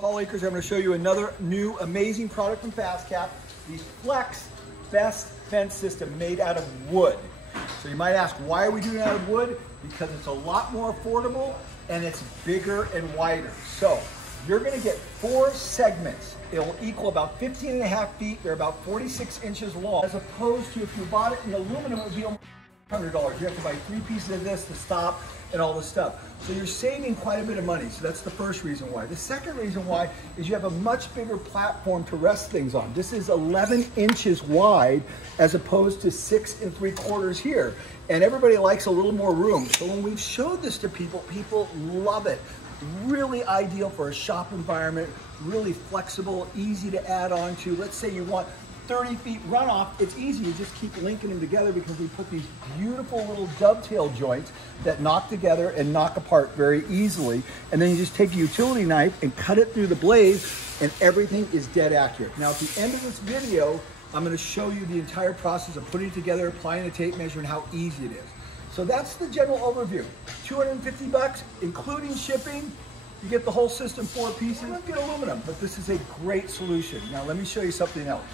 Paul Akers. I'm going to show you another new amazing product from FastCap, the Flex Best Fence System made out of wood. So you might ask, why are we doing it out of wood? Because it's a lot more affordable and it's bigger and wider. So you're going to get 4 segments. It'll equal about 15.5 feet. They're about 46 inches long, as opposed to if you bought it in aluminum, it would be almost $100. You have to buy 3 pieces of this to stop and all this stuff. So you're saving quite a bit of money. So that's the first reason why. The second reason why is you have a much bigger platform to rest things on. This is 11 inches wide as opposed to 6 3/4 here. And everybody likes a little more room. So when we've showed this to people, people love it. Really ideal for a shop environment, really flexible, easy to add on to. Let's say you want 30 feet runoff, it's easy. You just keep linking them together because we put these beautiful little dovetail joints that knock together and knock apart very easily. And then you just take a utility knife and cut it through the blade and everything is dead accurate. Now at the end of this video, I'm going to show you the entire process of putting it together, applying the tape measure, and how easy it is. So that's the general overview. 250 bucks, including shipping. You get the whole system, 4 pieces. You don't get aluminum, but this is a great solution. Now let me show you something else.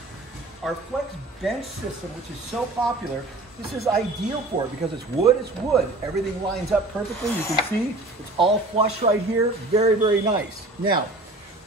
Our Flex bench system, which is so popular, this is ideal for it because it's wood, Everything lines up perfectly. You can see it's all flush right here. Very, very nice. Now,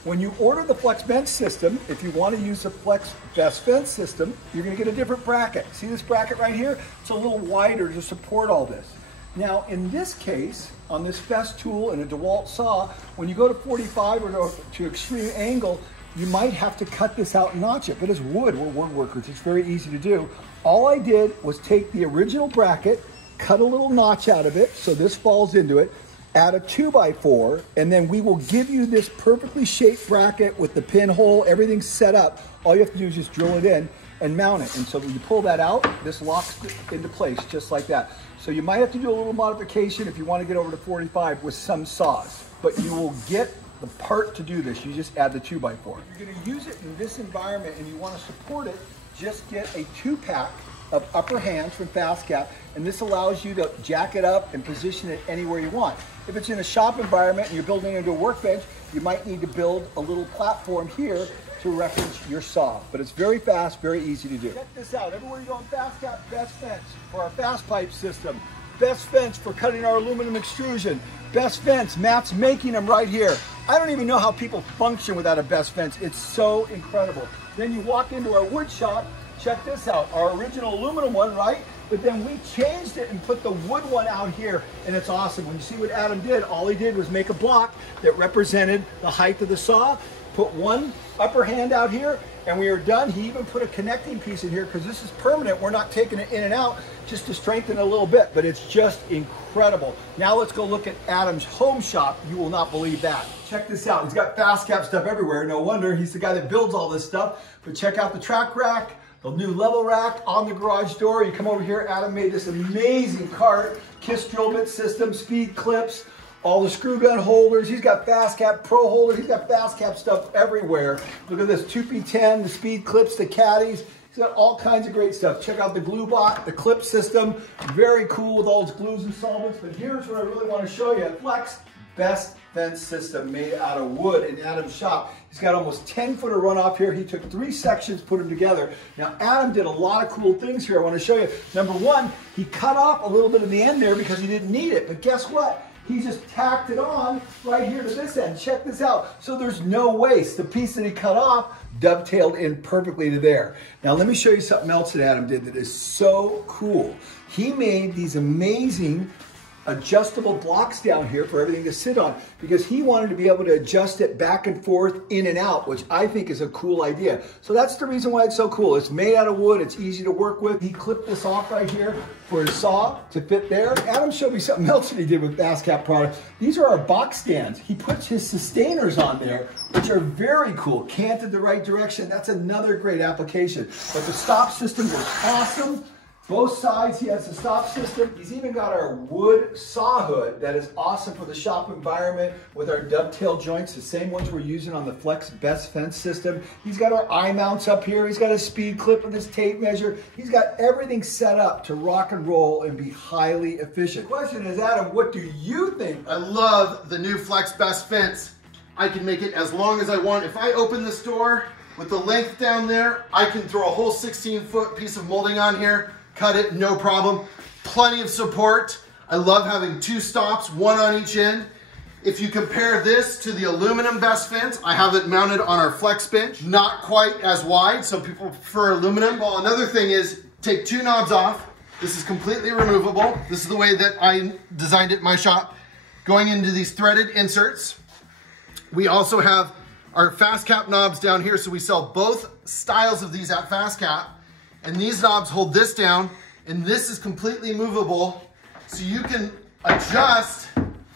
when you order the Flex bench system, if you want to use the Flex Best Fence system, you're going to get a different bracket. See this bracket right here? It's a little wider to support all this. Now, in this case, on this Fest tool and a DeWalt saw, when you go to 45 or to extreme angle, you might have to cut this out and notch it, but it's wood. We're woodworkers. It's very easy to do. All I did was take the original bracket, cut a little notch out of it, so this falls into it, add a 2x4, and then we will give you this perfectly shaped bracket with the pinhole, everything set up. All you have to do is just drill it in and mount it. And so when you pull that out, this locks into place just like that. So you might have to do a little modification if you want to get over to 45 with some saws, but you will get the part to do this. You just add the 2x4. If you're going to use it in this environment and you want to support it, just get a 2-pack of upper hands from FastCap, and this allows you to jack it up and position it anywhere you want. If it's in a shop environment and you're building it into a workbench, you might need to build a little platform here to reference your saw. But it's very fast, very easy to do. Check this out. Everywhere you go in FastCap, Best Fence for our fast pipe system. Best Fence for cutting our aluminum extrusion. Best Fence, Matt's making them right here. I don't even know how people function without a Best Fence. It's so incredible. Then you walk into our wood shop, check this out, our original aluminum one, right? But then we changed it and put the wood one out here, and it's awesome. When you see what Adam did, all he did was make a block that represented the height of the saw, put one upper hand out here, and we are done. He even put a connecting piece in here because this is permanent. We're not taking it in and out just to strengthen it a little bit, but it's just incredible. Now let's go look at Adam's home shop. You will not believe that. Check this out. He's got FastCap stuff everywhere. No wonder he's the guy that builds all this stuff. But check out the track rack, the new level rack on the garage door. You come over here, Adam made this amazing cart, KISS drill bit system, speed clips, all the screw gun holders. He's got FastCap Pro holders. He's got FastCap stuff everywhere. Look at this 2P10, the speed clips, the caddies. He's got all kinds of great stuff. Check out the glue bot, the clip system. Very cool with all its glues and solvents. But here's what I really want to show you. Flex Best Fence System made out of wood in Adam's shop. He's got almost 10 foot of runoff here. He took 3 sections, put them together. Now Adam did a lot of cool things here I want to show you. Number one, he cut off a little bit of the end there because he didn't need it. But guess what? He just tacked it on right here to this end. Check this out. So there's no waste. The piece that he cut off dovetailed in perfectly to there. Now let me show you something else that Adam did that is so cool. He made these amazing adjustable blocks down here for everything to sit on because he wanted to be able to adjust it back and forth, in and out, which I think is a cool idea. So that's the reason why it's so cool. It's made out of wood. It's easy to work with. He clipped this off right here for his saw to fit there. Adam showed me something else that he did with FastCap products. These are our box stands. He puts his sustainers on there, which are very cool, canted the right direction. That's another great application. But the stop system is awesome. Both sides, he has a stop system. He's even got our wood saw hood that is awesome for the shop environment with our dovetail joints, the same ones we're using on the Flex Best Fence system. He's got our eye mounts up here. He's got a speed clip with his tape measure. He's got everything set up to rock and roll and be highly efficient. The question is, Adam, what do you think? I love the new Flex Best Fence. I can make it as long as I want. If I open this door with the length down there, I can throw a whole 16-foot piece of molding on here, cut it, no problem. Plenty of support. I love having 2 stops, 1 on each end. If you compare this to the aluminum best fence, I have it mounted on our flex bench, not quite as wide, so people prefer aluminum. Well, another thing is take 2 knobs off. This is completely removable. This is the way that I designed it in my shop. Going into these threaded inserts. We also have our FastCap knobs down here, so we sell both styles of these at FastCap. And these knobs hold this down, and this is completely movable, so you can adjust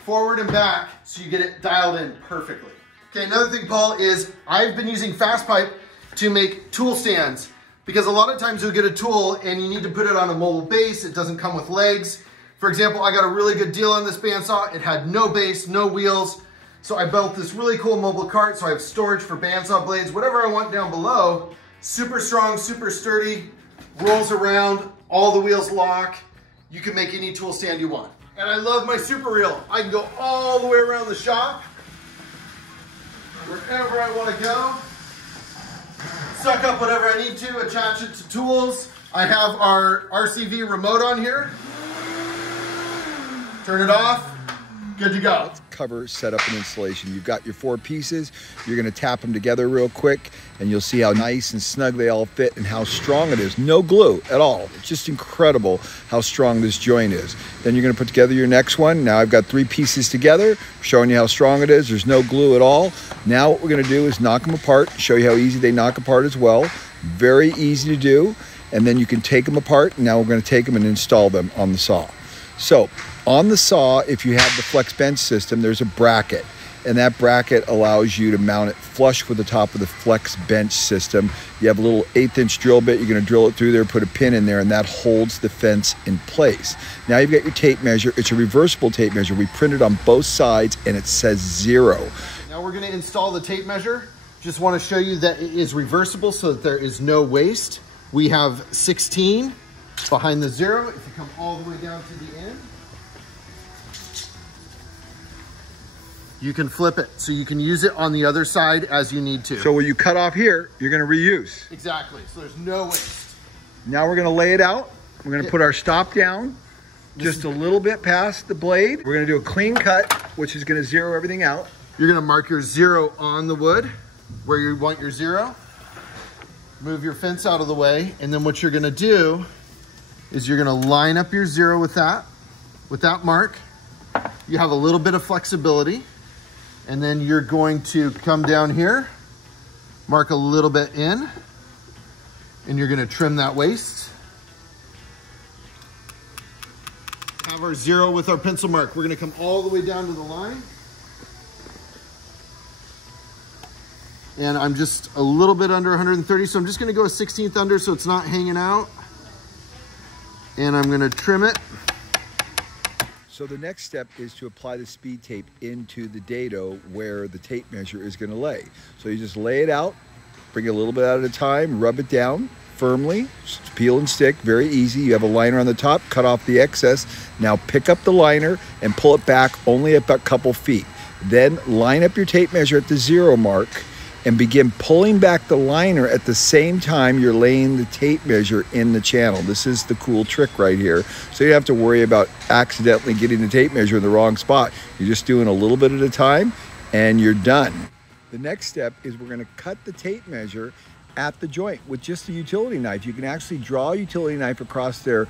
forward and back so you get it dialed in perfectly. Okay, another thing, Paul, is I've been using fast pipe to make tool stands, because a lot of times you'll get a tool and you need to put it on a mobile base. It doesn't come with legs. For example, I got a really good deal on this bandsaw. It had no base, no wheels. So I built this really cool mobile cart, so I have storage for bandsaw blades, whatever I want down below. Super strong, super sturdy, rolls around, all the wheels lock. You can make any tool stand you want. And I love my super reel. I can go all the way around the shop, wherever I want to go. Suck up whatever I need to, attach it to tools. I have our RCV remote on here. Turn it off, good to go. Cover, setup, and installation. You've got your 4 pieces. You're going to tap them together real quick, and you'll see how nice and snug they all fit and how strong it is. No glue at all. It's just incredible how strong this joint is. Then you're going to put together your next one. Now I've got 3 pieces together, showing you how strong it is. There's no glue at all. Now what we're going to do is knock them apart, show you how easy they knock apart as well. Very easy to do. And then you can take them apart. Now we're going to take them and install them on the saw. So on the saw, if you have the flex bench system, there's a bracket, and that bracket allows you to mount it flush with the top of the flex bench system. You have a little 1/8" drill bit. You're going to drill it through there, put a pin in there, and that holds the fence in place. Now you've got your tape measure. It's a reversible tape measure. We printed on both sides, and it says 0. Now we're going to install the tape measure. Just want to show you that it is reversible so that there is no waste. We have 16 behind the 0. If you come all the way down to the end, you can flip it, so you can use it on the other side as you need to. So when you cut off here, you're going to reuse. Exactly, so there's no waste. Now we're going to lay it out. We're going to put our stop down just a little bit past the blade. We're going to do a clean cut, which is going to zero everything out. You're going to mark your 0 on the wood, where you want your 0. Move your fence out of the way, and then what you're going to do is you're going to line up your 0 with that mark. You have a little bit of flexibility. And then you're going to come down here, mark a little bit in, and you're gonna trim that waist. Have our 0 with our pencil mark. We're gonna come all the way down to the line. And I'm just a little bit under 130, so I'm just gonna go a 1/16 under so it's not hanging out. And I'm gonna trim it. So the next step is to apply the speed tape into the dado where the tape measure is going to lay. So you just lay it out, bring it a little bit at a time, rub it down firmly, peel and stick, very easy. You have a liner on the top, cut off the excess. Now pick up the liner and pull it back only about a couple feet. Then line up your tape measure at the 0 mark and begin pulling back the liner at the same time you're laying the tape measure in the channel. This is the cool trick right here. So you don't have to worry about accidentally getting the tape measure in the wrong spot. You're just doing a little bit at a time and you're done. The next step is we're gonna cut the tape measure at the joint with just a utility knife. You can actually draw a utility knife across there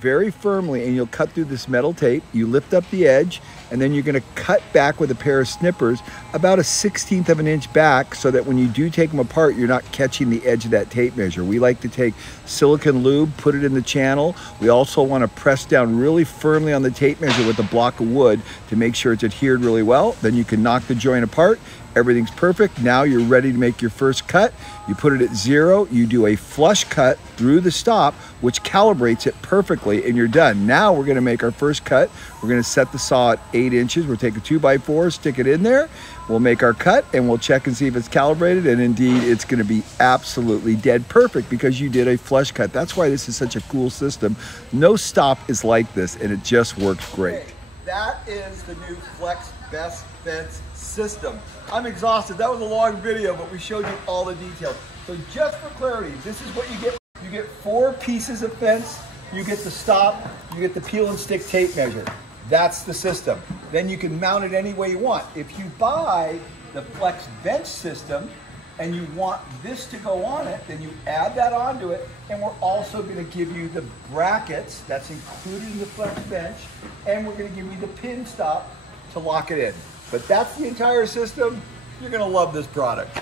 very firmly and you'll cut through this metal tape. You lift up the edge and then you're going to cut back with a pair of snippers about a 1/16 of an inch back so that when you do take them apart, you're not catching the edge of that tape measure. We like to take silicone lube, put it in the channel. We also want to press down really firmly on the tape measure with a block of wood to make sure it's adhered really well. Then you can knock the joint apart. Everything's perfect. Now you're ready to make your first cut. You put it at 0, you do a flush cut through the stop, which calibrates it perfectly, and you're done. Now we're gonna make our first cut. We're gonna set the saw at 8 inches. We'll take a 2x4, stick it in there. We'll make our cut and we'll check and see if it's calibrated, and indeed it's gonna be absolutely dead perfect because you did a flush cut. That's why this is such a cool system. No stop is like this, and it just works great. That is the new Flex best fence system. I'm exhausted. That was a long video, but we showed you all the details. So just for clarity, this is what you get. You get 4 pieces of fence. You get the stop. You get the peel and stick tape measure. That's the system. Then you can mount it any way you want. If you buy the Flex bench system and you want this to go on it, then you add that onto it, and we're also going to give you the brackets that's included in the Flex bench, and we're going to give you the pin stop to lock it in. But that's the entire system. You're going to love this product.